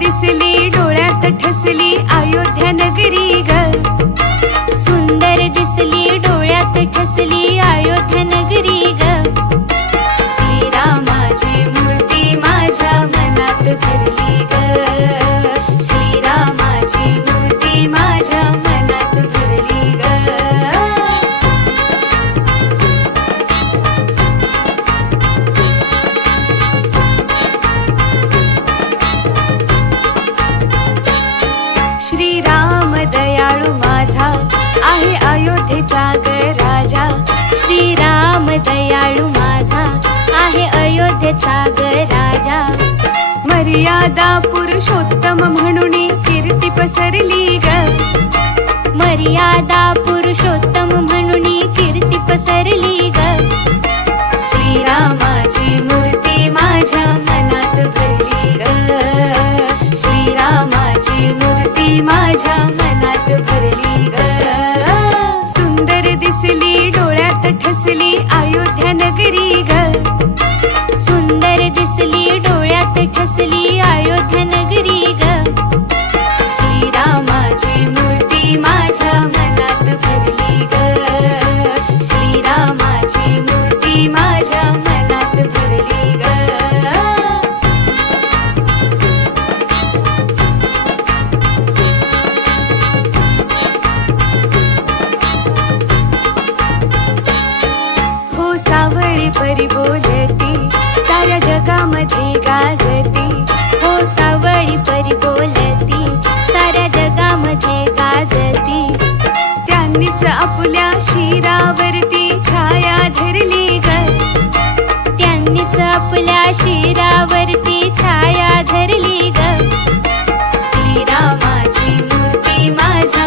दिसली डोळ्यात ठसली अयोध्या नगरी ग। सुंदर दिसली डोळ्यात ठसली अयोध्या नगरी ग। श्रीरामाची मूर्ती माझ्या मनात भरली ग। श्रीरामाची मूर्ती माझ्या मनात भरली ग। श्रीराम दयाळू माझा आहे अयोध्येचा ग राजा। श्रीराम दयाळू माझा आहे अयोध्येचा ग राजा। मर्यादा पुरुषोत्तम म्हणून कीर्ती पसरली ग। मर्यादा पुरुषोत्तम म्हणून कीर्ती पसरली ग। श्रीरामाची मूर्ती माझ्या मनात भरली ग। श्रीरामाची मूर्ती माझ्या मनात भरली ग। सुंदर दिसली डोळ्यात ठसली अयोध्या नगरी ग। सुंदर दिसली डोळ्यात ठसली अयोध्या नगरी ग। श्रीरामाची मूर्ती माझ्या मनात भरली ग। श्रीरामाची मूर्ती माझ्या मनात भरली ग। हो सावळी परी बोलती साऱ्या जगामध्ये गाजती। हो सावळी परी बोलती साऱ्या जगामध्ये गाजती। त्यांनीच आपल्या शिरावरती छाया धरली ग। त्यांनीच आपल्या शिरावरती छाया धरली ग। श्रीरामाची मूर्ती माझ्या